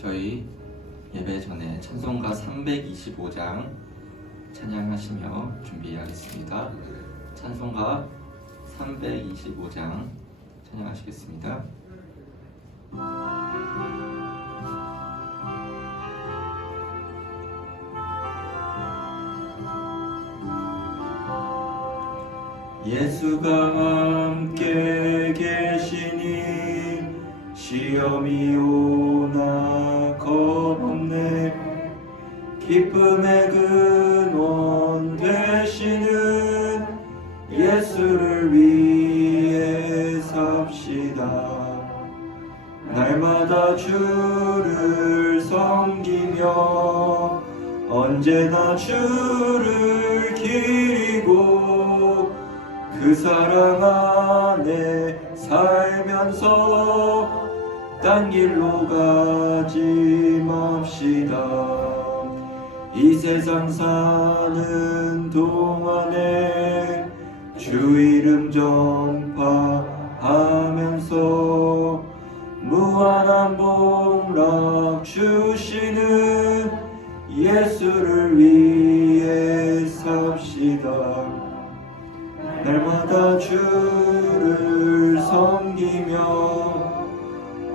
저희 예배 전에 찬송가 325장 찬양하시며 준비하겠습니다. 찬송가 325장 찬양하시겠습니다. 예수가 함께 계시니 시험이 오나 겁없네. 기쁨의 근원 되시는 예수를 위해 삽시다. 날마다 주를 섬기며 언제나 주를 기리고 그 사랑 안에 살면서 딴 길로 가지 맙시다. 이 세상 사는 동안에 주 이름 전파하면서 무한한 복락 주시는 예수를 위해 삽시다. 날마다 주를 섬기며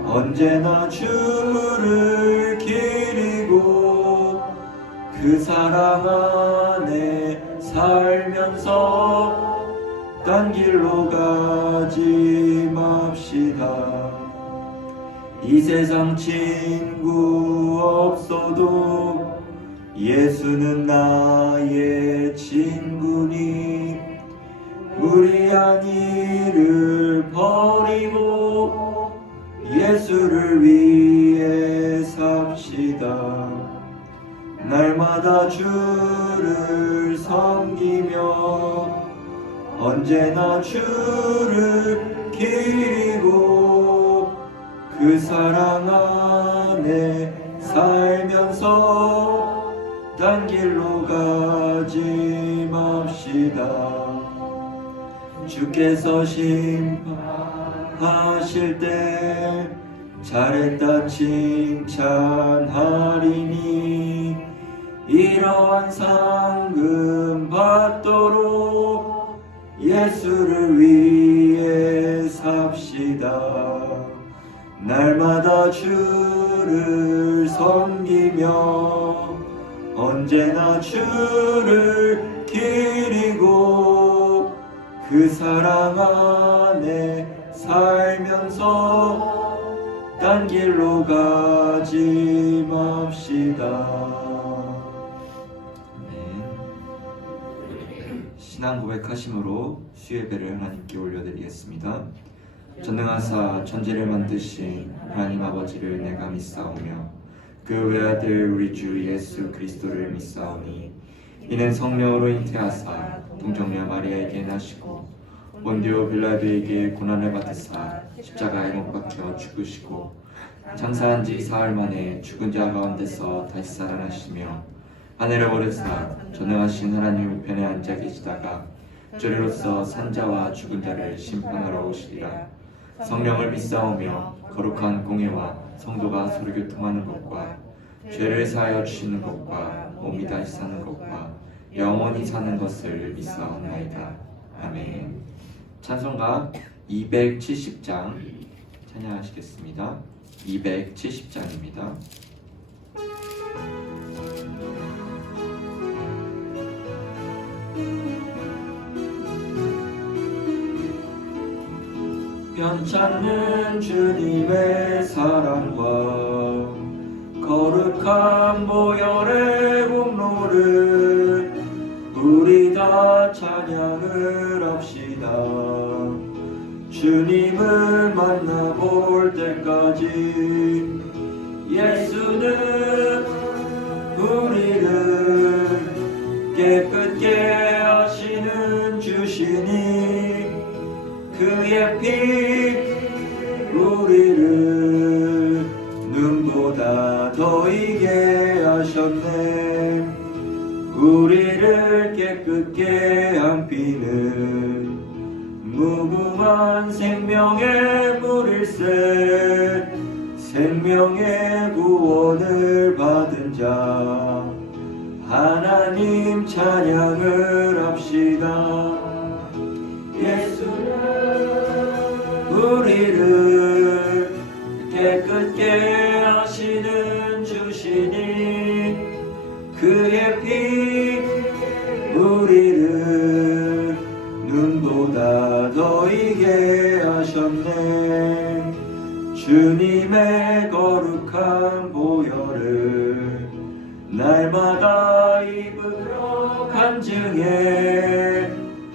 언제나 주를 기리고 그 사랑 안에 살면서 딴 길로 가지 맙시다. 이 세상 친구 없어도 예수는 나의 친구니 무리한 일을 버리고 예수를 위해 삽시다. 날마다 주를 섬기며 언제나 주를 기리고 그 사랑 안에 살면서 딴 길로 가지 맙시다. 주께서 심판하실 때 잘했다 칭찬하리니 이러한 상금 받도록 예수를 위해 삽시다. 날마다 주를 섬기며 언제나 주를 기리고 그 사랑 안에 살면서 딴 길로 가지 맙시다. 신앙 고백하심으로 수예배를 하나님께 올려드리겠습니다. 전능하사 천지를 만드신 하나님 아버지를 내가 믿사오며 그 외아들 우리 주 예수 그리스도를 믿사오니 이는 성령으로 잉태하사 동정녀 마리아에게 나시고 본디오 빌라도에게 고난을 받으사 십자가에 못 박혀 죽으시고 장사한 지 사흘 만에 죽은 자 가운데서 다시 살아나시며 하늘에 오르사 전능하신 하나님 우편에 앉아 계시다가 주리로서 산자와 죽은 자를 심판하러 오시리라. 성령을 믿사오며 거룩한 공예와 성도가 서로 교통하는 것과 죄를 사하여 주시는 것과 몸이 다시 사는 것과 영원히 사는 것을 믿사옵나이다. 아멘. 찬송가 270장 찬양하시겠습니다. 270장입니다. 변찮는 주님의 사랑과 거룩한 보혈의 공로를 우리 다 찬양을 합시다. 주님을 만나볼 때까지 예수는 우리를 깨끗게 하시는 주시니 그의 피 우리를 눈보다 더 이게 하셨네. 우리를 깨끗게 한 피는 무궁한 생명의 물일세. 생명의 구원을 받은 자 하나님 찬양을 합시다. 예수는 우리를 깨끗게 하시는 주시니 그의 피 우리를 눈보다 더 이게 하셨네. 주님의 거룩한 보혈을 날마다 입으러 간증해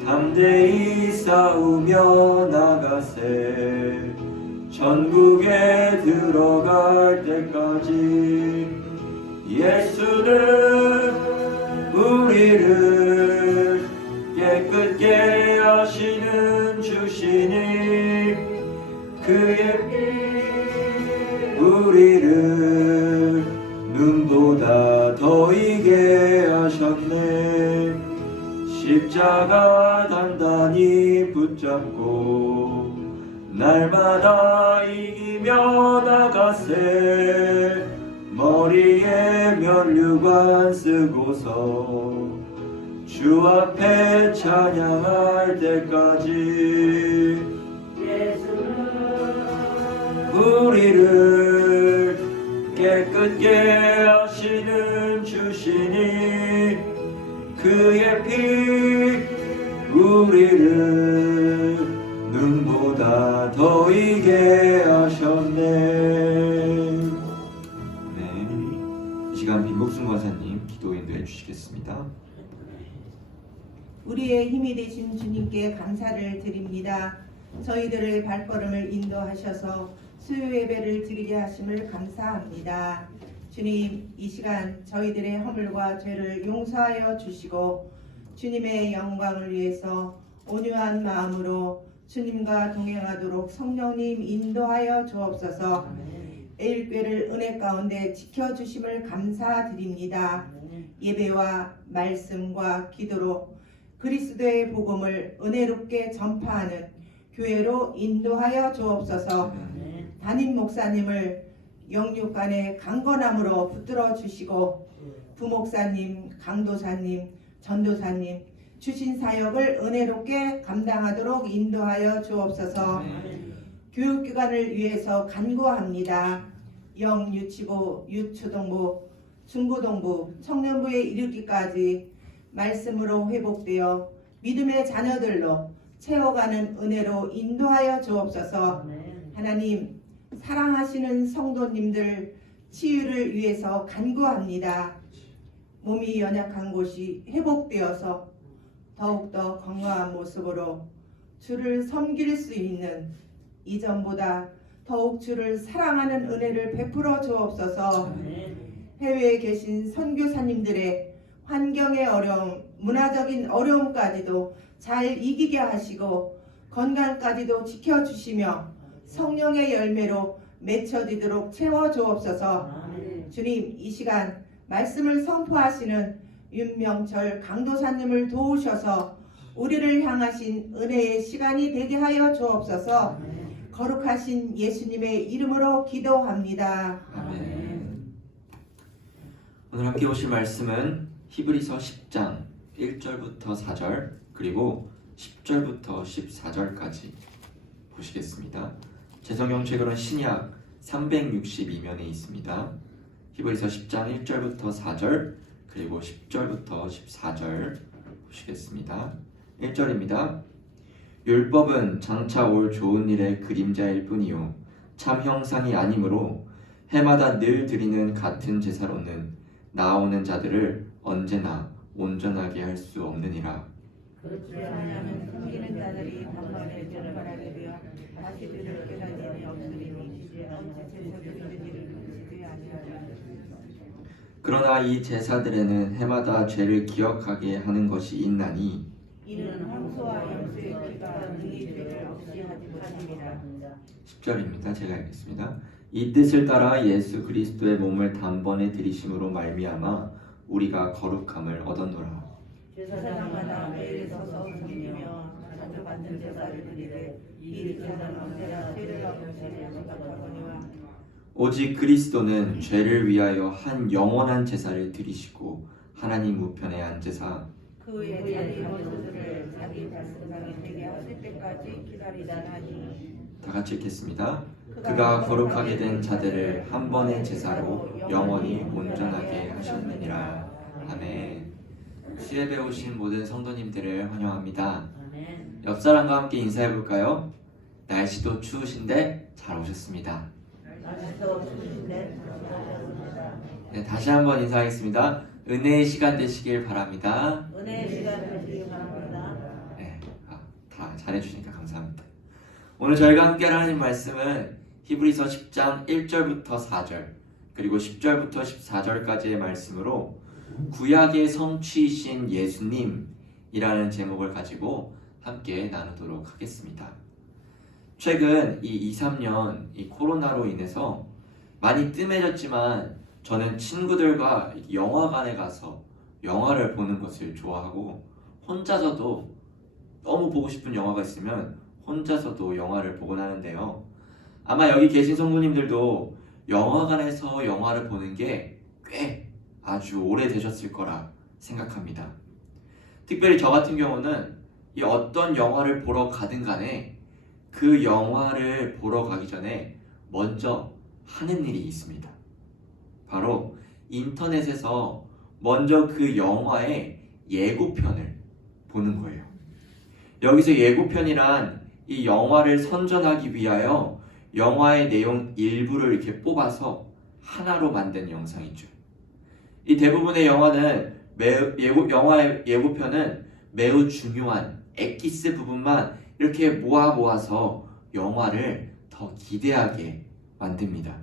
담대히 싸우며 나가세. 천국에 들어갈 때까지 예수는 우리를 깨끗게 하시는 주시니 그의 피 우리를 눈보다 더 이게 하셨네. 십자가 단단히 붙잡고 날마다 이기며 나가세. 머리에 면류관 쓰고서 주 앞에 찬양할 때까지 우리를 깨끗게 하시는 주시니 그의 피 우리를 눈보다 더 이게 하셨네. 네, 이 시간 빈복순 권사님 기도 인도해 주시겠습니다. 우리의 힘이 되신 주님께 감사를 드립니다. 저희들의 발걸음을 인도하셔서 수요 예배를 드리게 하심을 감사합니다. 주님, 이 시간 저희들의 허물과 죄를 용서하여 주시고 주님의 영광을 위해서 온유한 마음으로 주님과 동행하도록 성령님 인도하여 주옵소서. 애일교회를 은혜 가운데 지켜주심을 감사드립니다. 예배와 말씀과 기도로 그리스도의 복음을 은혜롭게 전파하는 교회로 인도하여 주옵소서. 담임 목사님을 영육간의 강건함으로 붙들어 주시고 부목사님, 강도사님, 전도사님 주신 사역을 은혜롭게 감당하도록 인도하여 주옵소서. 교육기관을 위해서 간구합니다. 영유치부, 유초동부, 중고동부, 청년부에 이르기까지 말씀으로 회복되어 믿음의 자녀들로 채워가는 은혜로 인도하여 주옵소서. 하나님, 사랑하시는 성도님들 치유를 위해서 간구합니다. 몸이 연약한 곳이 회복되어서 더욱더 건강한 모습으로 주를 섬길 수 있는 이전보다 더욱 주를 사랑하는 은혜를 베풀어 주옵소서. 해외에 계신 선교사님들의 환경의 어려움, 문화적인 어려움까지도 잘 이기게 하시고 건강까지도 지켜주시며 성령의 열매로 맺혀지도록 채워주옵소서. 주님, 이 시간 말씀을 선포하시는 윤명철 강도사님을 도우셔서 우리를 향하신 은혜의 시간이 되게 하여 주옵소서. 거룩하신 예수님의 이름으로 기도합니다. 아멘. 오늘 함께 오실 말씀은 히브리서 10장 1절부터 4절 그리고 10절부터 14절까지 보시겠습니다. 제성경책으로는 신약 362면에 있습니다. 히브리서 10장 1절부터 4절 그리고 10절부터 14절 보시겠습니다. 1절입니다. 율법은 장차 올 좋은 일의 그림자일 뿐이요 참 형상이 아니므로 해마다 늘 드리는 같은 제사로는 나아오는 자들을 언제나 온전하게 할 수 없느니라. 그렇지 않으면 숨기는 자들이 단번에 죄를 바라게 되어 다시 그를 깨닫는 없으리니 언제 제사드리는 일을 그치지 아니하리라. 그러나 이 제사들에는 해마다 죄를 기억하게 하는 것이 있나니 이는 황소와 염소의 피가 능히 죄를 없이 하지 못함이라. 10절입니다. 제가 읽겠습니다. 이 뜻을 따라 예수 그리스도의 몸을 단번에 들이심으로 말미암아 우리가 거룩함을 얻었노라. 제사장마다 매일 서서 섬기며 자주 받는 제사를 드리되 이 제사는 언제나 죄를 없는 죄를 생각하거니와 오직 그리스도는 죄를 위하여 한 영원한 제사를 드리시고 하나님 우편에 앉으사 그 후에 자기 원수들을 자기 발등상에 되게 하실 때까지 기다리다니. 다 같이 읽겠습니다. 그가 거룩하게 된 자들을 한 번의 제사로 영원히 온전하게 하셨느니라. 아멘. 수협에 오신 모든 성도님들을 환영합니다. 옆 사람과 함께 인사해 볼까요? 날씨도 추우신데 잘 오셨습니다. 네, 다시 한번 인사하겠습니다. 은혜의 시간 되시길 바랍니다. 은혜의 시간 되시기 바랍니다. 네, 다 잘해주시니까 감사합니다. 오늘 저희가 함께 하나님 말씀은 히브리서 10장 1절부터 4절 그리고 10절부터 14절까지의 말씀으로 구약의 성취이신 예수님이라는 제목을 가지고 함께 나누도록 하겠습니다. 최근 이 2, 3년 이 코로나로 인해서 많이 뜸해졌지만 저는 친구들과 영화관에 가서 영화를 보는 것을 좋아하고 혼자서도 너무 보고 싶은 영화가 있으면 혼자서도 영화를 보곤 하는데요. 아마 여기 계신 성도님들도 영화관에서 영화를 보는 게 꽤 아주 오래되셨을 거라 생각합니다. 특별히 저 같은 경우는 이 어떤 영화를 보러 가든 간에 그 영화를 보러 가기 전에 먼저 하는 일이 있습니다. 바로 인터넷에서 먼저 그 영화의 예고편을 보는 거예요. 여기서 예고편이란 이 영화를 선전하기 위하여 영화의 내용 일부를 이렇게 뽑아서 하나로 만든 영상이죠. 이 대부분의 영화의 예고편은 매우 중요한 엑기스 부분만 이렇게 모아서 영화를 더 기대하게 만듭니다.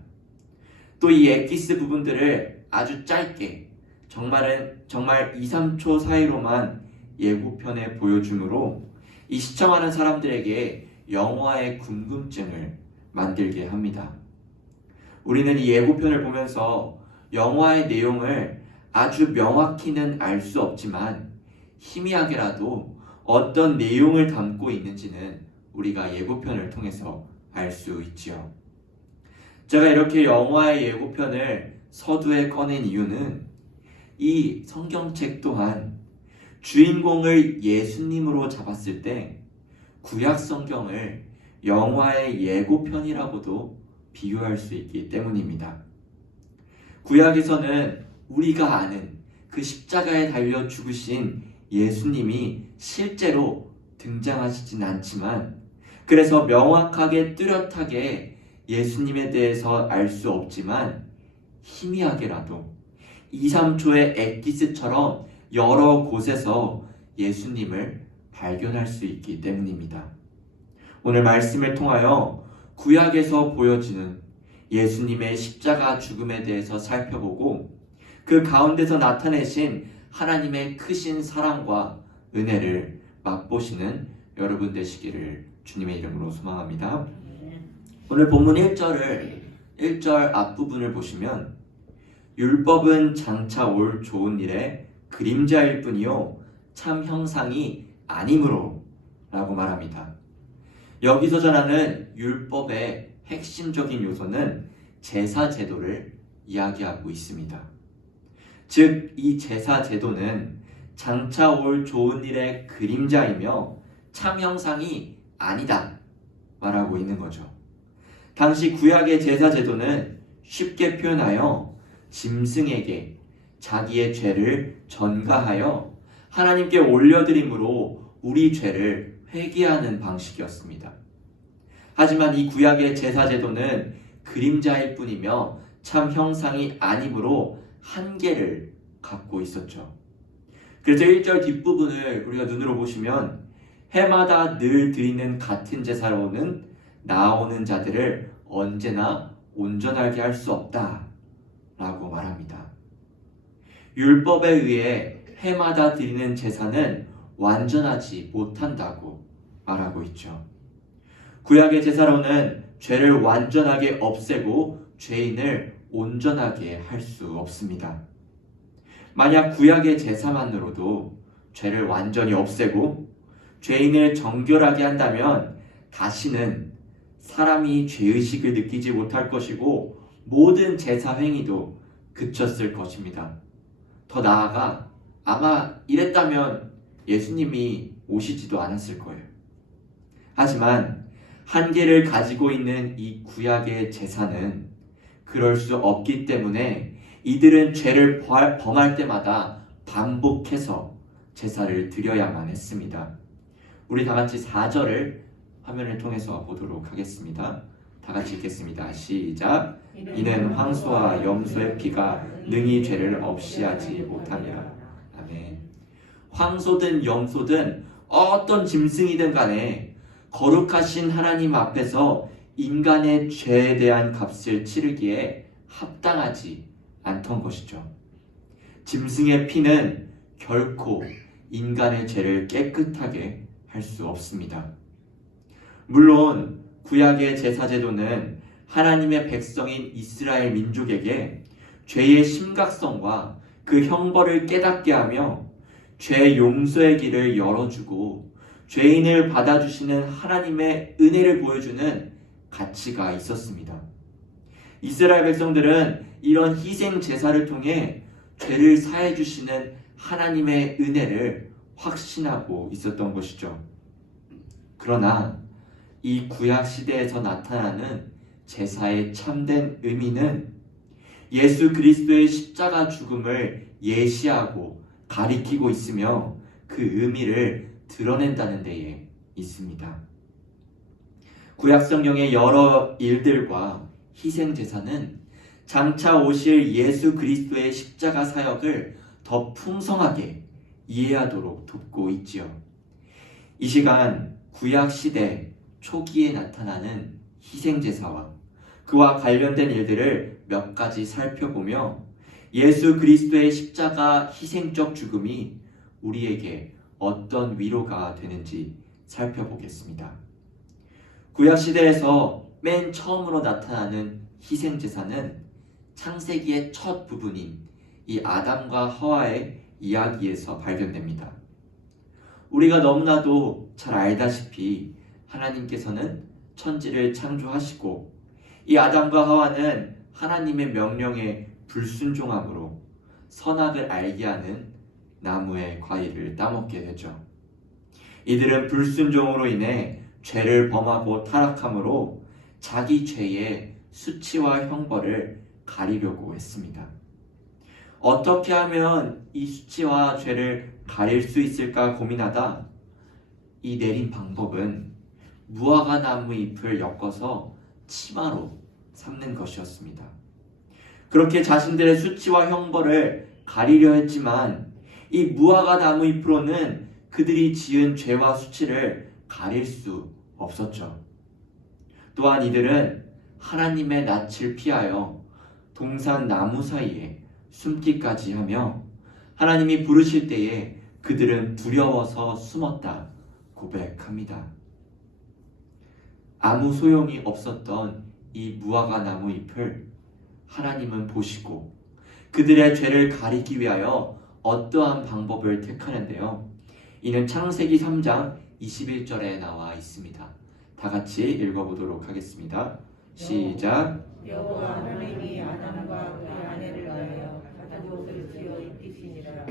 또 이 엑기스 부분들을 아주 짧게 정말 2, 3초 사이로만 예고편에 보여주므로 이 시청하는 사람들에게 영화의 궁금증을 만들게 합니다. 우리는 이 예고편을 보면서 영화의 내용을 아주 명확히는 알 수 없지만 희미하게라도 어떤 내용을 담고 있는지는 우리가 예고편을 통해서 알 수 있지요. 제가 이렇게 영화의 예고편을 서두에 꺼낸 이유는 이 성경책 또한 주인공을 예수님으로 잡았을 때 구약 성경을 영화의 예고편이라고도 비유할 수 있기 때문입니다. 구약에서는 우리가 아는 그 십자가에 달려 죽으신 예수님이 실제로 등장하시진 않지만 그래서 명확하게 뚜렷하게 예수님에 대해서 알 수 없지만 희미하게라도 2, 3초의 엑기스처럼 여러 곳에서 예수님을 발견할 수 있기 때문입니다. 오늘 말씀을 통하여 구약에서 보여지는 예수님의 십자가 죽음에 대해서 살펴보고 그 가운데서 나타내신 하나님의 크신 사랑과 은혜를 맛보시는 여러분 되시기를 주님의 이름으로 소망합니다. 오늘 본문 1절 앞부분을 보시면 율법은 장차 올 좋은 일의 그림자일 뿐이요 참 형상이 아니므로 라고 말합니다. 여기서 전하는 율법의 핵심적인 요소는 제사 제도를 이야기하고 있습니다. 즉, 이 제사 제도는 장차 올 좋은 일의 그림자이며 참 형상이 아니다 말하고 있는 거죠. 당시 구약의 제사 제도는 쉽게 표현하여 짐승에게 자기의 죄를 전가하여 하나님께 올려드림으로 우리 죄를 회개하는 방식이었습니다. 하지만 이 구약의 제사 제도는 그림자일 뿐이며 참 형상이 아니므로 한계를 갖고 있었죠. 그래서 1절 뒷부분을 우리가 눈으로 보시면 해마다 늘 드리는 같은 제사로는 나오는 자들을 언제나 온전하게 할 수 없다 라고 말합니다. 율법에 의해 해마다 드리는 제사는 완전하지 못한다고 말하고 있죠. 구약의 제사로는 죄를 완전하게 없애고 죄인을 온전하게 할 수 없습니다. 만약 구약의 제사만으로도 죄를 완전히 없애고 죄인을 정결하게 한다면 다시는 사람이 죄의식을 느끼지 못할 것이고 모든 제사 행위도 그쳤을 것입니다. 더 나아가 아마 이랬다면 예수님이 오시지도 않았을 거예요. 하지만 한계를 가지고 있는 이 구약의 제사는 그럴 수 없기 때문에 이들은 죄를 범할 때마다 반복해서 제사를 드려야만 했습니다. 우리 다 같이 4절을 화면을 통해서 보도록 하겠습니다. 다 같이 읽겠습니다. 시작. 이는 황소와 염소의 피가 능히 죄를 없이 하지 못함이라. 아멘. 황소든 염소든 어떤 짐승이든 간에 거룩하신 하나님 앞에서 인간의 죄에 대한 값을 치르기에 합당하지 않던 것이죠. 짐승의 피는 결코 인간의 죄를 깨끗하게 할 수 없습니다. 물론 구약의 제사제도는 하나님의 백성인 이스라엘 민족에게 죄의 심각성과 그 형벌을 깨닫게 하며 죄 용서의 길을 열어주고 죄인을 받아주시는 하나님의 은혜를 보여주는 가치가 있었습니다. 이스라엘 백성들은 이런 희생 제사를 통해 죄를 사해 주시는 하나님의 은혜를 확신하고 있었던 것이죠. 그러나 이 구약 시대에서 나타나는 제사의 참된 의미는 예수 그리스도의 십자가 죽음을 예시하고 가리키고 있으며 그 의미를 드러낸다는 데에 있습니다. 구약 성경의 여러 일들과 희생 제사는 장차 오실 예수 그리스도의 십자가 사역을 더 풍성하게 이해하도록 돕고 있지요. 이 시간 구약 시대 초기에 나타나는 희생 제사와 그와 관련된 일들을 몇 가지 살펴보며 예수 그리스도의 십자가 희생적 죽음이 우리에게 어떤 위로가 되는지 살펴보겠습니다. 구약 시대에서 맨 처음으로 나타나는 희생 제사는 창세기의 첫 부분인 이 아담과 하와의 이야기에서 발견됩니다. 우리가 너무나도 잘 알다시피 하나님께서는 천지를 창조하시고 이 아담과 하와는 하나님의 명령에 불순종함으로 선악을 알게 하는 나무의 과일을 따먹게 되죠. 이들은 불순종으로 인해 죄를 범하고 타락함으로 자기 죄의 수치와 형벌을 가리려고 했습니다. 어떻게 하면 이 수치와 죄를 가릴 수 있을까 고민하다 이 내린 방법은 무화과 나무 잎을 엮어서 치마로 삼는 것이었습니다. 그렇게 자신들의 수치와 형벌을 가리려 했지만 이 무화과 나무 잎으로는 그들이 지은 죄와 수치를 가릴 수 없었죠. 또한 이들은 하나님의 낯을 피하여 동산 나무 사이에 숨기까지 하며 하나님이 부르실 때에 그들은 두려워서 숨었다 고백합니다. 아무 소용이 없었던 이 무화과 나무 잎을 하나님은 보시고 그들의 죄를 가리기 위하여 어떠한 방법을 택하는데요. 이는 창세기 3장 21절에 나와 있습니다. 다 같이 읽어보도록 하겠습니다. 시작. 여호와 하나님이 아담과 그의 아내를 위하여 가죽옷을 지어 입히시니라.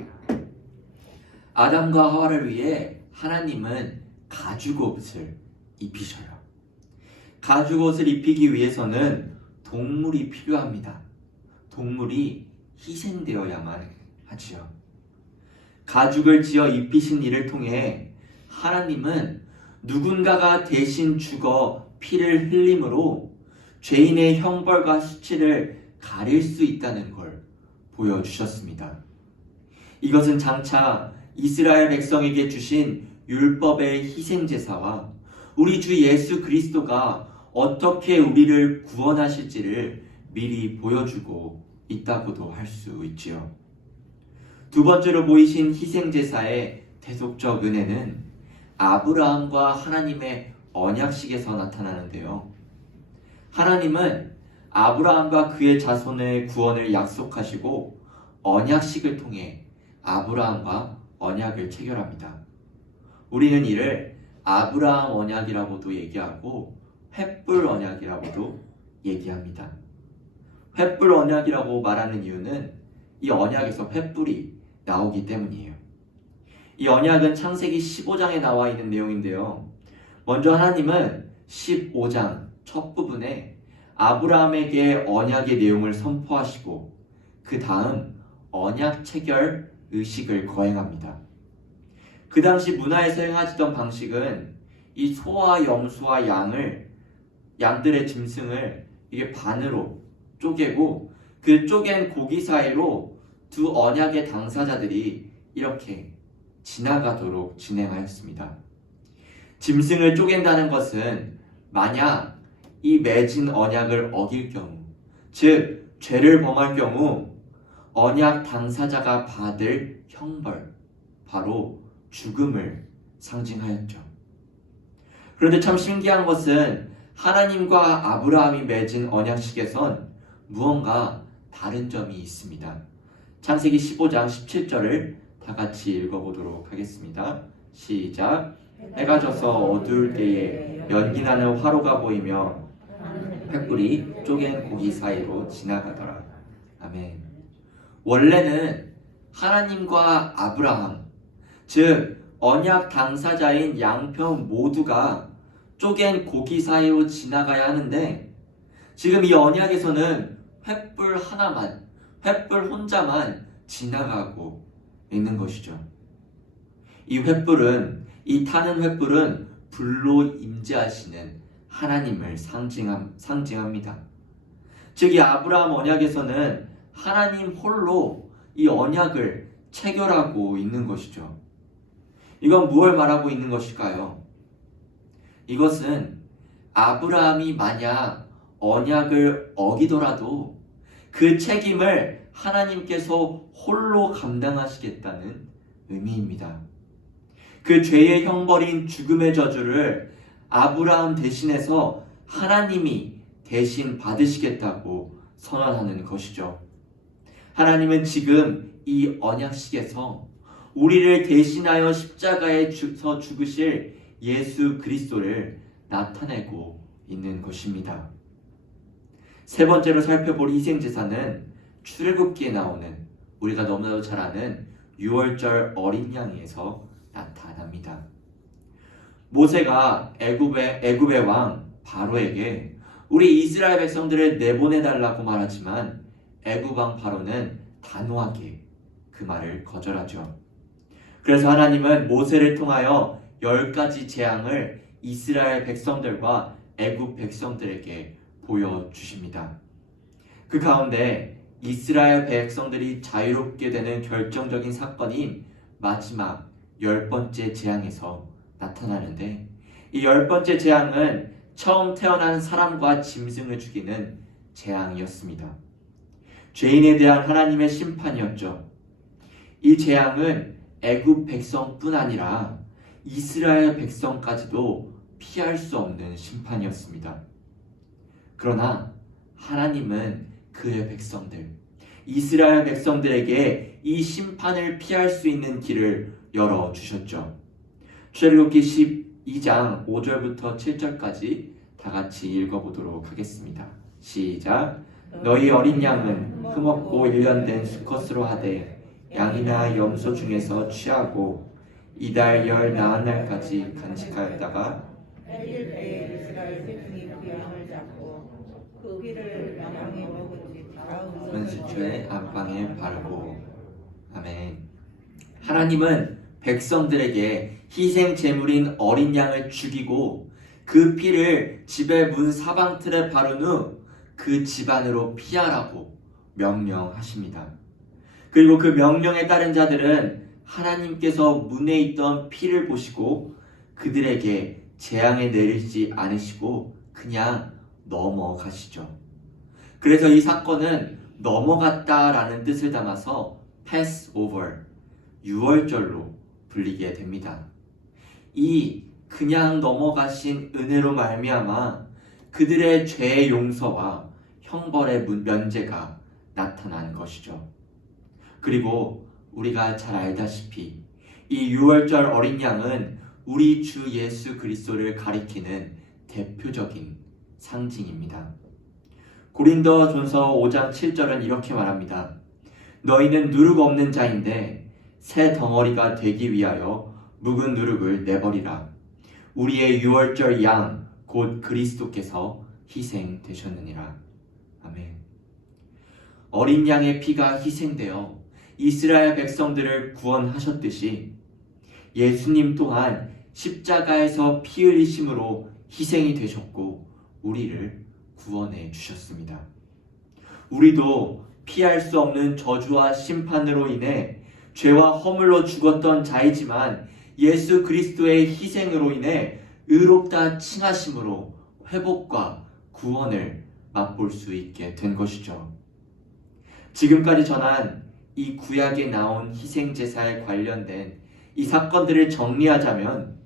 아담과 하와를 위해 하나님은 가죽옷을 입히셔요. 가죽옷을 입히기 위해서는 동물이 필요합니다. 동물이 희생되어야만 하지요. 가죽을 지어 입히신 이를 통해 하나님은 누군가가 대신 죽어 피를 흘림으로 죄인의 형벌과 수치를 가릴 수 있다는 걸 보여주셨습니다. 이것은 장차 이스라엘 백성에게 주신 율법의 희생제사와 우리 주 예수 그리스도가 어떻게 우리를 구원하실지를 미리 보여주고 있다고도 할 수 있지요. 두 번째로 보이신 희생제사의 대속적 은혜는 아브라함과 하나님의 언약식에서 나타나는데요. 하나님은 아브라함과 그의 자손의 구원을 약속하시고 언약식을 통해 아브라함과 언약을 체결합니다. 우리는 이를 아브라함 언약이라고도 얘기하고 횃불 언약이라고도 얘기합니다. 횃불 언약이라고 말하는 이유는 이 언약에서 횃불이 나오기 때문이에요. 이 언약은 창세기 15장에 나와 있는 내용인데요. 먼저 하나님은 15장 첫 부분에 아브라함에게 언약의 내용을 선포하시고 그 다음 언약 체결 의식을 거행합니다. 그 당시 문화에서 행하시던 방식은 이 소와 염소와 양들의 짐승을 이게 반으로 쪼개고 그 쪼갠 고기 사이로 두 언약의 당사자들이 이렇게 지나가도록 진행하였습니다. 짐승을 쪼갠다는 것은 만약 이 맺은 언약을 어길 경우, 즉 죄를 범할 경우 언약 당사자가 받을 형벌, 바로 죽음을 상징하였죠. 그런데 참 신기한 것은 하나님과 아브라함이 맺은 언약식에선 무언가 다른 점이 있습니다. 창세기 15장 17절을 다 같이 읽어보도록 하겠습니다. 시작. 해가 져서 어두울 때에 연기나는 화로가 보이며 횃불이 쪼갠 고기 사이로 지나가더라. 아멘. 원래는 하나님과 아브라함, 즉 언약 당사자인 양편 모두가 쪼갠 고기 사이로 지나가야 하는데 지금 이 언약에서는 횃불 혼자만 지나가고 있는 것이죠. 이 타는 횃불은 불로 임재하시는 하나님을 상징합니다. 즉 이 아브라함 언약에서는 하나님 홀로 이 언약을 체결하고 있는 것이죠. 이건 무엇을 말하고 있는 것일까요? 이것은 아브라함이 만약 언약을 어기더라도 그 책임을 하나님께서 홀로 감당하시겠다는 의미입니다. 그 죄의 형벌인 죽음의 저주를 아브라함 대신해서 하나님이 대신 받으시겠다고 선언하는 것이죠. 하나님은 지금 이 언약식에서 우리를 대신하여 십자가에서 죽으실 예수 그리스도를 나타내고 있는 것입니다. 세 번째로 살펴볼 희생제사는 출애굽기에 나오는 우리가 너무나도 잘 아는 6월절 어린 양에서 나타납니다. 모세가 애굽의 왕 바로에게 우리 이스라엘 백성들을 내보내달라고 말하지만 애굽 왕 바로는 단호하게 그 말을 거절하죠. 그래서 하나님은 모세를 통하여 10가지 재앙을 이스라엘 백성들과 애굽 백성들에게 보여주십니다. 그 가운데 이스라엘 백성들이 자유롭게 되는 결정적인 사건인 마지막 10번째 재앙에서 나타나는데 이 10번째 재앙은 처음 태어난 사람과 짐승을 죽이는 재앙이었습니다. 죄인에 대한 하나님의 심판이었죠. 이 재앙은 애굽 백성뿐 아니라 이스라엘 백성까지도 피할 수 없는 심판이었습니다. 그러나 하나님은 그의 백성들, 이스라엘 백성들에게 이 심판을 피할 수 있는 길을 열어주셨죠. 출애굽기 12장 5절부터 7절까지 다 같이 읽어보도록 하겠습니다. 시작. 너희 어린 양은 흠없고 1년 된 수컷으로 하되 양이나 염소 중에서 취하고 이달 열 나은 날까지 간직하였다가 해질 때에 이스라엘 백성이 그 양을 잡고 그 피를 양방에 먹은 뒤 다음 은수초의 안방에 바르고. 아멘. 하나님은 백성들에게 희생 제물인 어린 양을 죽이고 그 피를 집의 문 사방틀에 바른 후 그 집안으로 피하라고 명령하십니다. 그리고 그 명령에 따른 자들은 하나님께서 문에 있던 피를 보시고 그들에게 재앙에 내리지 않으시고 그냥 넘어가시죠. 그래서 이 사건은 넘어갔다라는 뜻을 담아서 pass over, 유월절로 불리게 됩니다. 이 그냥 넘어가신 은혜로 말미암아 그들의 죄의 용서와 형벌의 면제가 나타난 것이죠. 그리고 우리가 잘 알다시피 이 유월절 어린 양은 우리 주 예수 그리스도를 가리키는 대표적인 상징입니다. 고린도전서 5장 7절은 이렇게 말합니다. 너희는 누룩 없는 자인데 새 덩어리가 되기 위하여 묵은 누룩을 내버리라. 우리의 유월절 양 곧 그리스도께서 희생되셨느니라. 아멘. 어린 양의 피가 희생되어 이스라엘 백성들을 구원하셨듯이 예수님 또한 십자가에서 피 흘리심으로 희생이 되셨고 우리를 구원해 주셨습니다. 우리도 피할 수 없는 저주와 심판으로 인해 죄와 허물로 죽었던 자이지만 예수 그리스도의 희생으로 인해 의롭다 칭하심으로 회복과 구원을 맛볼 수 있게 된 것이죠. 지금까지 전한 이 구약에 나온 희생제사에 관련된 이 사건들을 정리하자면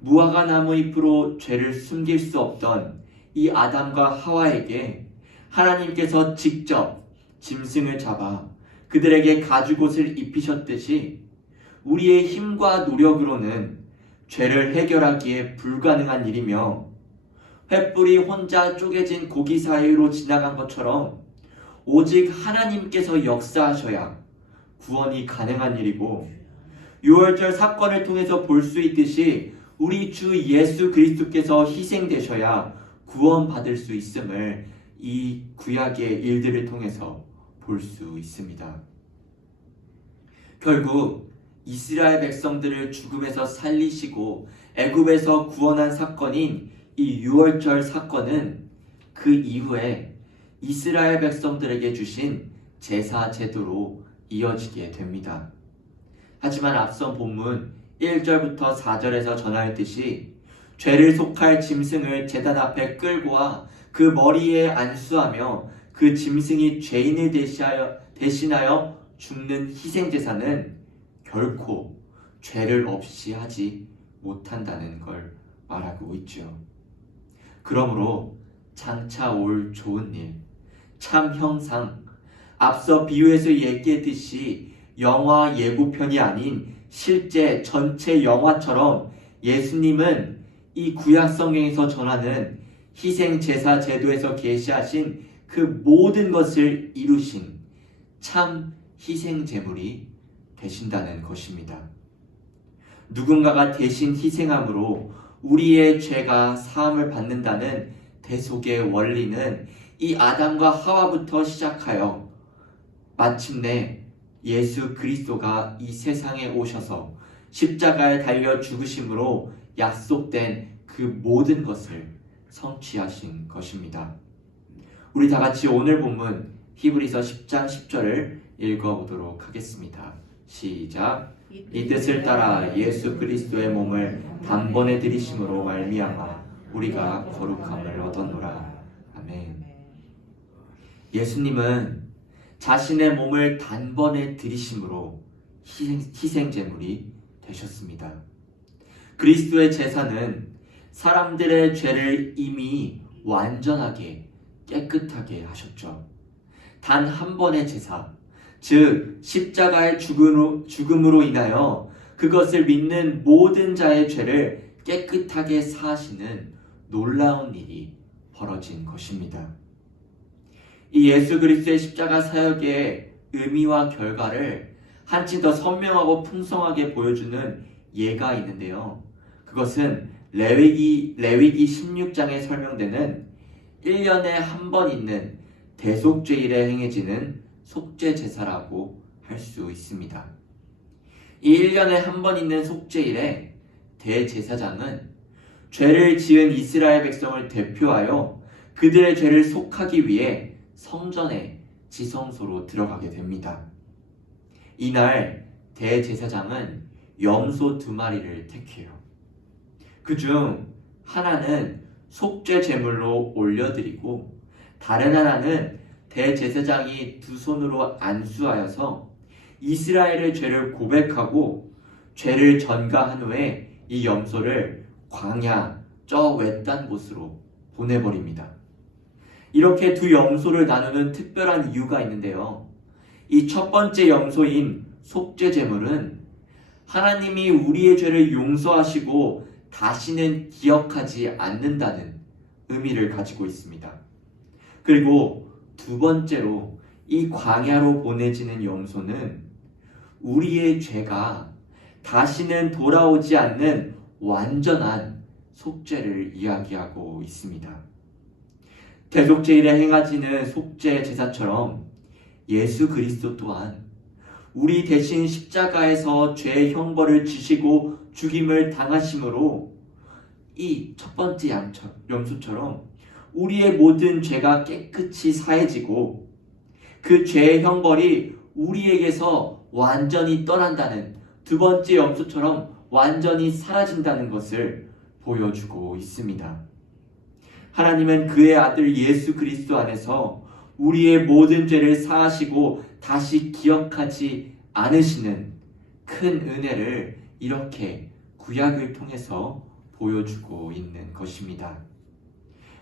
무화과 나무 잎으로 죄를 숨길 수 없던 이 아담과 하와에게 하나님께서 직접 짐승을 잡아 그들에게 가죽옷을 입히셨듯이 우리의 힘과 노력으로는 죄를 해결하기에 불가능한 일이며 횃불이 혼자 쪼개진 고기 사이로 지나간 것처럼 오직 하나님께서 역사하셔야 구원이 가능한 일이고 유월절 사건을 통해서 볼 수 있듯이 우리 주 예수 그리스도께서 희생되셔야 구원받을 수 있음을 이 구약의 일들을 통해서 볼 수 있습니다. 결국 이스라엘 백성들을 죽음에서 살리시고 애굽에서 구원한 사건인 이 유월절 사건은 그 이후에 이스라엘 백성들에게 주신 제사 제도로 이어지게 됩니다. 하지만 앞선 본문 1절부터 4절에서 전하였듯이 죄를 속할 짐승을 제단 앞에 끌고 와 그 머리에 안수하며 그 짐승이 죄인을 대신하여 죽는 희생제사는 결코 죄를 없이 하지 못한다는 걸 말하고 있죠. 그러므로 장차 올 좋은 일, 참 형상, 앞서 비유에서 얘기했듯이 영화 예고편이 아닌 실제 전체 영화처럼 예수님은 이 구약 성경에서 전하는 희생 제사 제도에서 계시하신 그 모든 것을 이루신 참 희생 제물이 되신다는 것입니다. 누군가가 대신 희생함으로 우리의 죄가 사함을 받는다는 대속의 원리는 이 아담과 하와부터 시작하여 마침내 예수 그리스도가 이 세상에 오셔서 십자가에 달려 죽으심으로 약속된 그 모든 것을 성취하신 것입니다. 우리 다 같이 오늘 본문 히브리서 10장 10절을 읽어보도록 하겠습니다. 시작. 이 뜻을 따라 예수 그리스도의 몸을 단번에 들이심으로 말미암아 우리가 거룩함을 얻었노라. 아멘. 예수님은 자신의 몸을 단번에 들이심으로 희생제물이 되셨습니다. 그리스도의 제사는 사람들의 죄를 이미 완전하게 깨끗하게 하셨죠. 단 한 번의 제사, 즉 십자가의 죽음으로 인하여 그것을 믿는 모든 자의 죄를 깨끗하게 사하시는 놀라운 일이 벌어진 것입니다. 이 예수 그리스도의 십자가 사역의 의미와 결과를 한층 더 선명하고 풍성하게 보여주는 예가 있는데요. 그것은 레위기 16장에 설명되는 1년에 한 번 있는 대속죄일에 행해지는 속죄제사라고 할 수 있습니다. 이 1년에 한 번 있는 속죄일에 대제사장은 죄를 지은 이스라엘 백성을 대표하여 그들의 죄를 속하기 위해 성전의 지성소로 들어가게 됩니다. 이날 대제사장은 염소 2마리를 택해요. 그중 하나는 속죄 제물로 올려드리고 다른 하나는 대제사장이 두 손으로 안수하여서 이스라엘의 죄를 고백하고 죄를 전가한 후에 이 염소를 광야 저 외딴 곳으로 보내버립니다. 이렇게 두 염소를 나누는 특별한 이유가 있는데요. 이 첫 번째 염소인 속죄 제물은 하나님이 우리의 죄를 용서하시고 다시는 기억하지 않는다는 의미를 가지고 있습니다. 그리고 두 번째로 이 광야로 보내지는 염소는 우리의 죄가 다시는 돌아오지 않는 완전한 속죄를 이야기하고 있습니다. 대속죄일에 행하지는 속죄 제사처럼 예수 그리스도 또한 우리 대신 십자가에서 죄의 형벌을 지시고 죽임을 당하심으로 이 첫 번째 염소처럼 우리의 모든 죄가 깨끗이 사해지고 그 죄의 형벌이 우리에게서 완전히 떠난다는, 두 번째 염소처럼 완전히 사라진다는 것을 보여주고 있습니다. 하나님은 그의 아들 예수 그리스도 안에서 우리의 모든 죄를 사하시고 다시 기억하지 않으시는 큰 은혜를 이렇게 구약을 통해서 보여주고 있는 것입니다.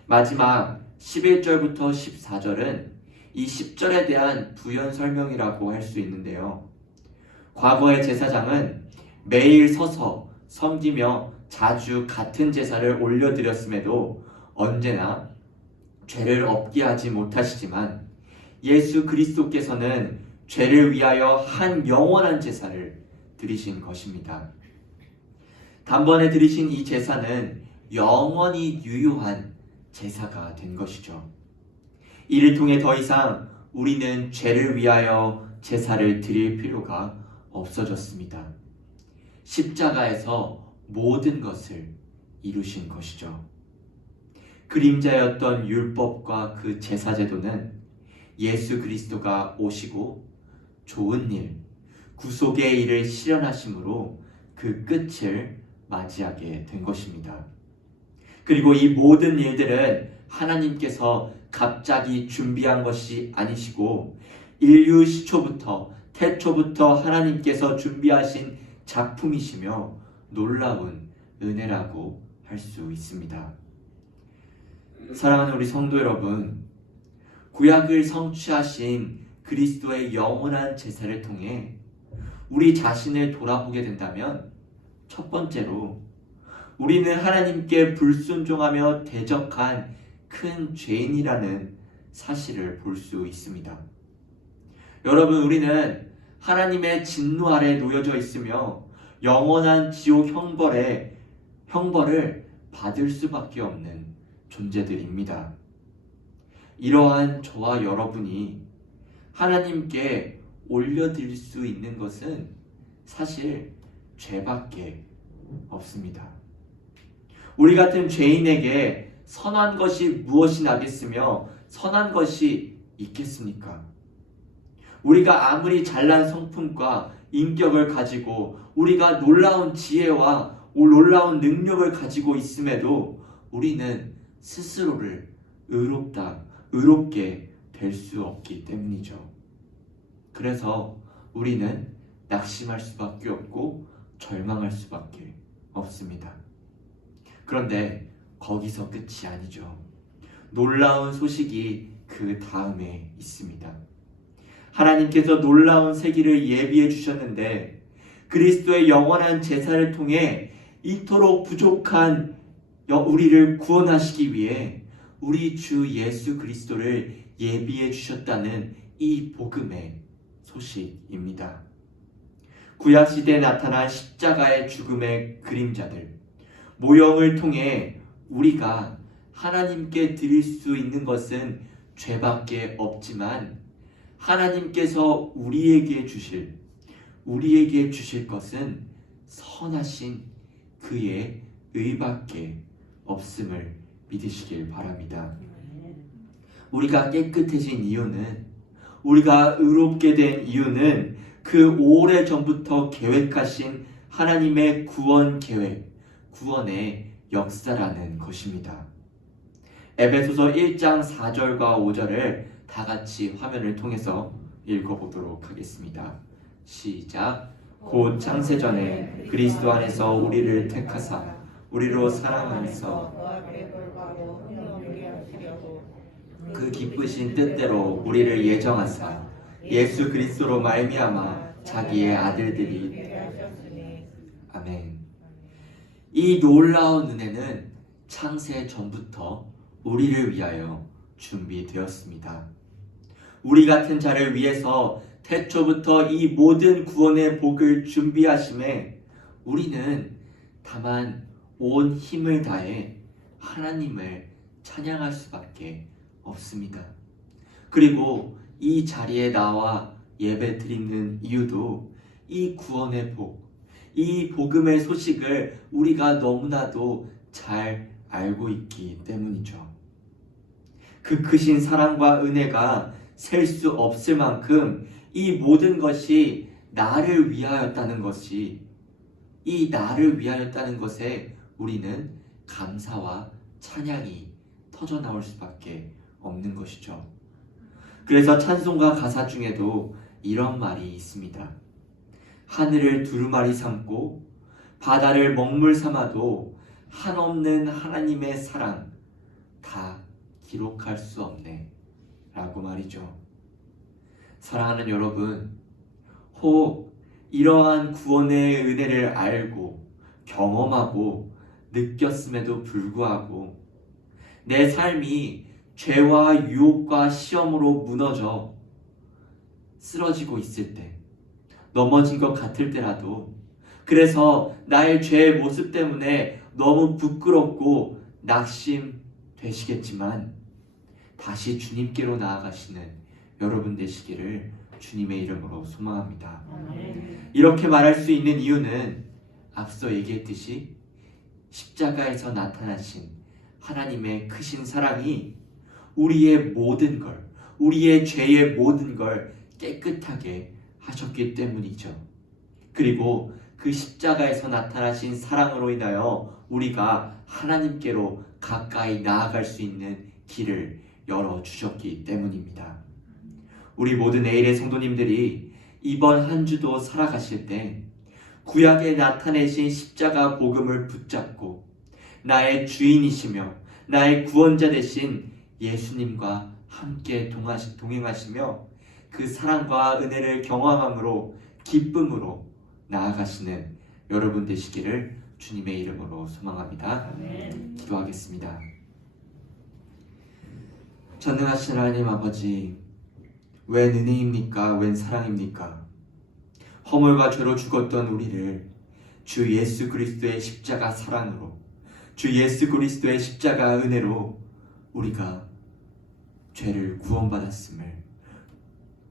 마지막 11절부터 14절은 이 10절에 대한 부연 설명이라고 할 수 있는데요. 과거의 제사장은 매일 서서 섬기며 자주 같은 제사를 올려드렸음에도 언제나 죄를 없게 하지 못하시지만 예수 그리스도께서는 죄를 위하여 한 영원한 제사를 드리신 것입니다. 단번에 드리신 이 제사는 영원히 유효한 제사가 된 것이죠. 이를 통해 더 이상 우리는 죄를 위하여 제사를 드릴 필요가 없어졌습니다. 십자가에서 모든 것을 이루신 것이죠. 그림자였던 율법과 그 제사제도는 예수 그리스도가 오시고 좋은 일, 구속의 일을 실현하심으로 그 끝을 맞이하게 된 것입니다. 그리고 이 모든 일들은 하나님께서 갑자기 준비한 것이 아니시고 인류 시초부터 태초부터 하나님께서 준비하신 작품이시며 놀라운 은혜라고 할 수 있습니다. 사랑하는 우리 성도 여러분, 구약을 성취하신 그리스도의 영원한 제사를 통해 우리 자신을 돌아보게 된다면 첫 번째로 우리는 하나님께 불순종하며 대적한 큰 죄인이라는 사실을 볼 수 있습니다. 여러분, 우리는 하나님의 진노 아래 놓여져 있으며 영원한 지옥 형벌을 받을 수밖에 없는 존재들입니다. 이러한 저와 여러분이 하나님께 올려드릴 수 있는 것은 사실 죄밖에 없습니다. 우리 같은 죄인에게 선한 것이 무엇이 나겠으며 선한 것이 있겠습니까? 우리가 아무리 잘난 성품과 인격을 가지고 우리가 놀라운 지혜와 놀라운 능력을 가지고 있음에도 우리는 스스로를 의롭게 될 수 없기 때문이죠. 그래서 우리는 낙심할 수밖에 없고 절망할 수밖에 없습니다. 그런데 거기서 끝이 아니죠. 놀라운 소식이 그 다음에 있습니다. 하나님께서 놀라운 세기를 예비해 주셨는데 그리스도의 영원한 제사를 통해 이토록 부족한 우리를 구원하시기 위해 우리 주 예수 그리스도를 예비해 주셨다는 이 복음의 소식입니다. 구약시대에 나타난 십자가의 죽음의 그림자들, 모형을 통해 우리가 하나님께 드릴 수 있는 것은 죄밖에 없지만 하나님께서 우리에게 주실 것은 선하신 그의 의밖에 없음을 믿으시길 바랍니다. 우리가 깨끗해진 이유는, 우리가 의롭게 된 이유는 그 오래전부터 계획하신 하나님의 구원 계획, 구원의 역사라는 것입니다. 에베소서 1장 4절과 5절을 다 같이 화면을 통해서 읽어보도록 하겠습니다. 시작. 곧 창세전에 그리스도 안에서 우리를 택하사 우리로 사랑하면서 그 기쁘신 뜻대로 우리를 예정하사 예수 그리스도로 말미암아 자기의 아들들이 되게 하셨으니. 아멘. 이 놀라운 은혜는 창세 전부터 우리를 위하여 준비되었습니다. 우리 같은 자를 위해서 태초부터 이 모든 구원의 복을 준비하심에 우리는 다만 온 힘을 다해 하나님을 찬양할 수밖에 없습니다. 그리고 이 자리에 나와 예배 드리는 이유도 이 구원의 복, 이 복음의 소식을 우리가 너무나도 잘 알고 있기 때문이죠. 그 크신 사랑과 은혜가 셀 수 없을 만큼 이 모든 것이 나를 위하였다는 것이, 이 나를 위하였다는 것에 우리는 감사와 찬양이 터져나올 수밖에 없는 것이죠. 그래서 찬송가 가사 중에도 이런 말이 있습니다. 하늘을 두루마리 삼고 바다를 먹물 삼아도 한없는 하나님의 사랑 다 기록할 수 없네 라고 말이죠. 사랑하는 여러분, 혹 이러한 구원의 은혜를 알고 경험하고 느꼈음에도 불구하고 내 삶이 죄와 유혹과 시험으로 무너져 쓰러지고 있을 때, 넘어진 것 같을 때라도, 그래서 나의 죄의 모습 때문에 너무 부끄럽고 낙심되시겠지만 다시 주님께로 나아가시는 여러분 되시기를 주님의 이름으로 소망합니다. 이렇게 말할 수 있는 이유는 앞서 얘기했듯이 십자가에서 나타나신 하나님의 크신 사랑이 우리의 모든 걸, 우리의 죄의 모든 걸 깨끗하게 하셨기 때문이죠. 그리고 그 십자가에서 나타나신 사랑으로 인하여 우리가 하나님께로 가까이 나아갈 수 있는 길을 열어주셨기 때문입니다. 우리 모든 내일의 성도님들이 이번 한 주도 살아가실 때 구약에 나타내신 십자가 복음을 붙잡고 나의 주인이시며 나의 구원자 되신 예수님과 함께 동행하시며 그 사랑과 은혜를 경험함으로 기쁨으로 나아가시는 여러분 되시기를 주님의 이름으로 소망합니다. 기도하겠습니다. 전능하신 하나님 아버지, 웬 은혜입니까? 웬 사랑입니까? 허물과 죄로 죽었던 우리를 주 예수 그리스도의 십자가 사랑으로, 주 예수 그리스도의 십자가 은혜로 우리가 죄를 구원받았음을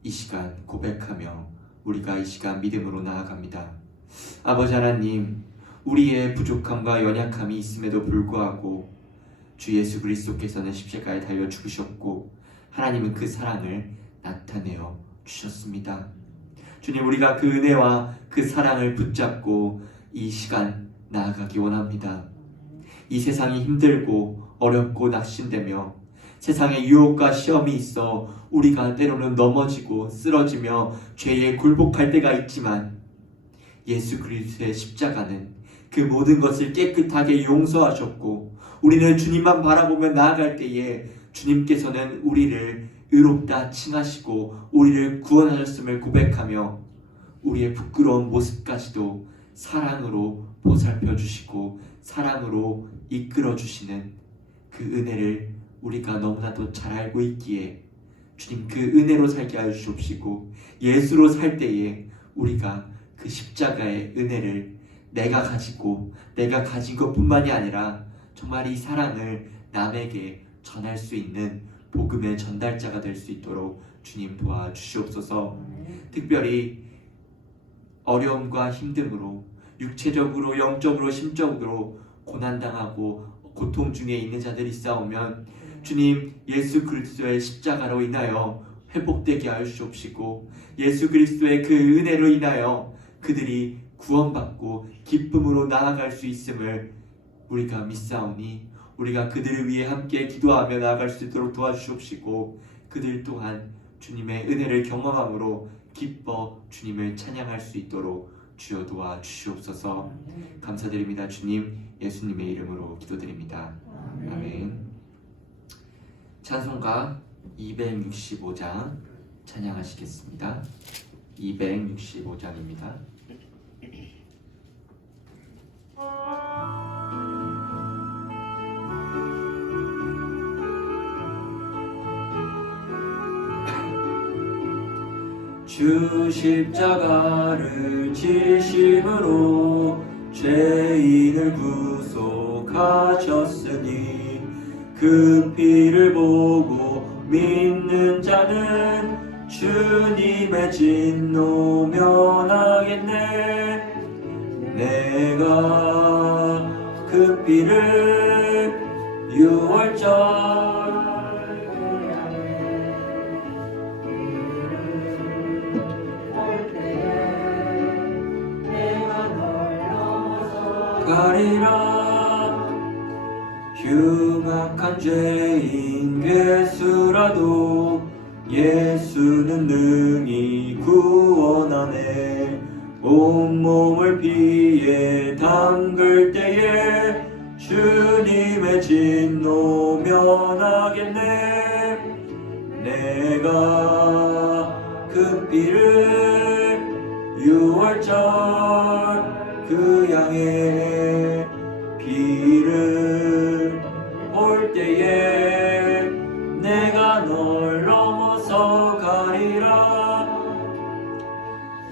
이 시간 고백하며 우리가 이 시간 믿음으로 나아갑니다. 아버지 하나님, 우리의 부족함과 연약함이 있음에도 불구하고 주 예수 그리스도께서는 십자가에 달려 죽으셨고 하나님은 그 사랑을 나타내어 주셨습니다. 주님, 우리가 그 은혜와 그 사랑을 붙잡고 이 시간 나아가기 원합니다. 이 세상이 힘들고 어렵고 낙심되며 세상에 유혹과 시험이 있어 우리가 때로는 넘어지고 쓰러지며 죄에 굴복할 때가 있지만 예수 그리스도의 십자가는 그 모든 것을 깨끗하게 용서하셨고 우리는 주님만 바라보며 나아갈 때에 주님께서는 우리를 의롭다 칭하시고 우리를 구원하셨음을 고백하며 우리의 부끄러운 모습까지도 사랑으로 보살펴 주시고 사랑으로 이끌어 주시는 그 은혜를 우리가 너무나도 잘 알고 있기에 주님, 그 은혜로 살게 하여 주옵시고 예수로 살 때에 우리가 그 십자가의 은혜를 내가 가지고 내가 가진 것뿐만이 아니라 정말 이 사랑을 남에게 전할 수 있는 복음의 전달자가 될 수 있도록 주님 도와주시옵소서. 특별히 어려움과 힘듦으로 육체적으로 영적으로 심적으로 고난당하고 고통 중에 있는 자들이 있사오면 주님, 예수 그리스도의 십자가로 인하여 회복되게 하여 주옵시고 예수 그리스도의 그 은혜로 인하여 그들이 구원받고 기쁨으로 나아갈 수 있음을 우리가 믿사오니 우리가 그들을 위해 함께 기도하며 나아갈 수 있도록 도와주옵시고 그들 또한 주님의 은혜를 경험함으로 기뻐 주님을 찬양할 수 있도록 주여 도와주시옵소서. 감사드립니다. 주님, 예수님의 이름으로 기도드립니다. 아멘. 찬송가 265장 찬양하시겠습니다. 265장입니다. 주 십자가를 지심으로 죄인을 구속하셨으니 그 피를 보고 믿는 자는 주님의 진노 면하겠네. 내가 그 피를 6월절 가리라. 흉악한 죄인 괴수라도 예수는 능히 구원하네. 온몸을 피에 담글 때에 주님의 진노 면하겠네. 내가 그 피를 6월절 그 양의 피를 볼 때에 내가 널 넘어서 가리라.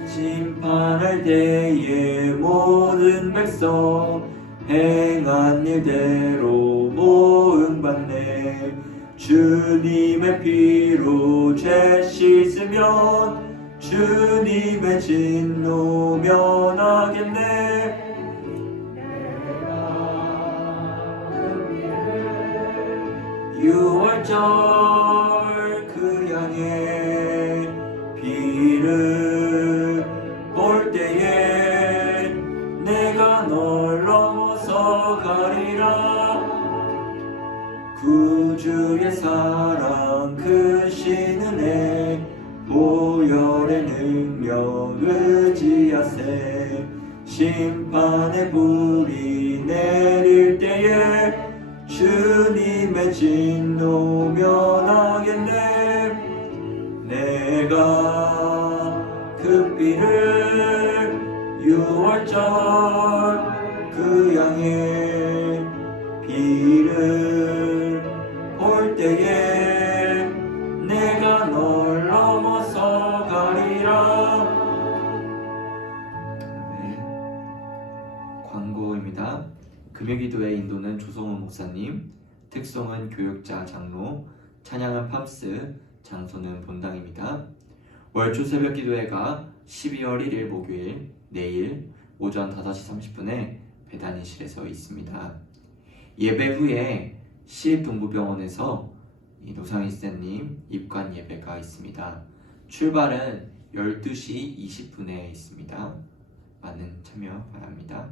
심판할 때에 모든 백성 행한 일대로 보응받네. 주님의 피로 죄 씻으면 주님의 진노 면하겠네. 유월절 그 양의 피를 볼 때에 내가 널 넘어서 가리라. 구주의 사랑 크신 은혜 보혈의 능력 의지하세. 심판의 불이 내릴 때에 주님의 진노 면하겠네. 내가 그 피를 6월절 그 양의 피를 볼 때에 내가 널 넘어서 가리라. 네. 광고입니다. 금요기도의 인도는 조성훈 목사님, 특송은 교육자 장로, 찬양은 팝스, 장소는 본당입니다. 월초 새벽 기도회가 12월 1일 목요일 내일 오전 5시 30분에 배단위실에서 있습니다. 예배 후에 시립동부병원에서 노상일세님 입관 예배가 있습니다. 출발은 12시 20분에 있습니다. 많은 참여 바랍니다.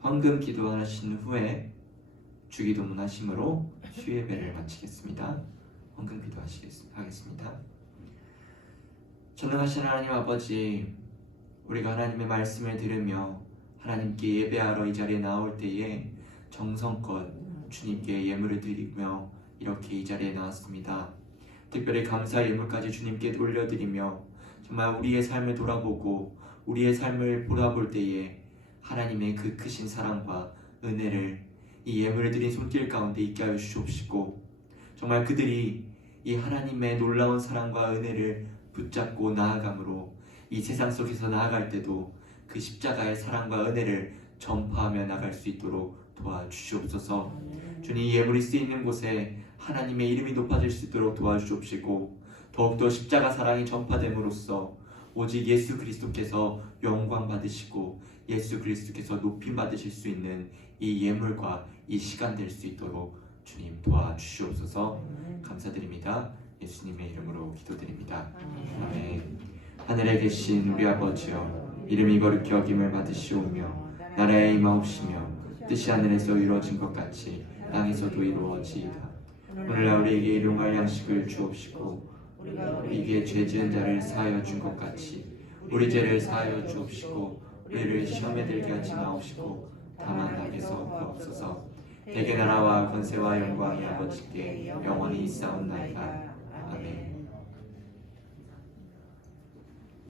황금 기도하신 후에 주기도문 하심으로 수예배를 마치겠습니다. 황금 기도하겠습니다. 전능하신 하나님 아버지, 우리가 하나님의 말씀을 들으며 하나님께 예배하러 이 자리에 나올 때에 정성껏 주님께 예물을 드리며 이렇게 이 자리에 나왔습니다. 특별히 감사의 예물까지 주님께 올려드리며 정말 우리의 삶을 돌아보고 우리의 삶을 돌아볼 때에 하나님의 그 크신 사랑과 은혜를 이 예물을 드린 손길 가운데 있게 하여 주시옵시고, 정말 그들이 이 하나님의 놀라운 사랑과 은혜를 붙잡고 나아감으로 이 세상 속에서 나아갈 때도 그 십자가의 사랑과 은혜를 전파하며 나갈 수 있도록 도와주시옵소서. 주님, 예물이 쓰이는 곳에 하나님의 이름이 높아질 수 있도록 도와주시옵시고, 더욱더 십자가 사랑이 전파됨으로써 오직 예수 그리스도께서 영광 받으시고 예수 그리스도께서 높임 받으실 수 있는 이 예물과 이 시간 될 수 있도록 주님 도와주시옵소서. 감사드립니다. 예수님의 이름으로 기도드립니다. 아멘. 하늘에 계신 우리 아버지여, 이름이 거룩히 여김을 받으시오며 나라에 임하옵시며 뜻이 하늘에서 이루어진 것 같이 땅에서도 이루어지이다. 오늘날 우리에게 일용할 양식을 주옵시고 우리에게 죄 지은 자를 사하여 준 것 같이 우리 죄를 사하여 주옵시고 우리를 시험에 들게 하지 마옵시고 다만 악에서 구하옵소서. 대개 나라와 권세와 영광이 아버지께 영원히 있사옵나이다. 아멘.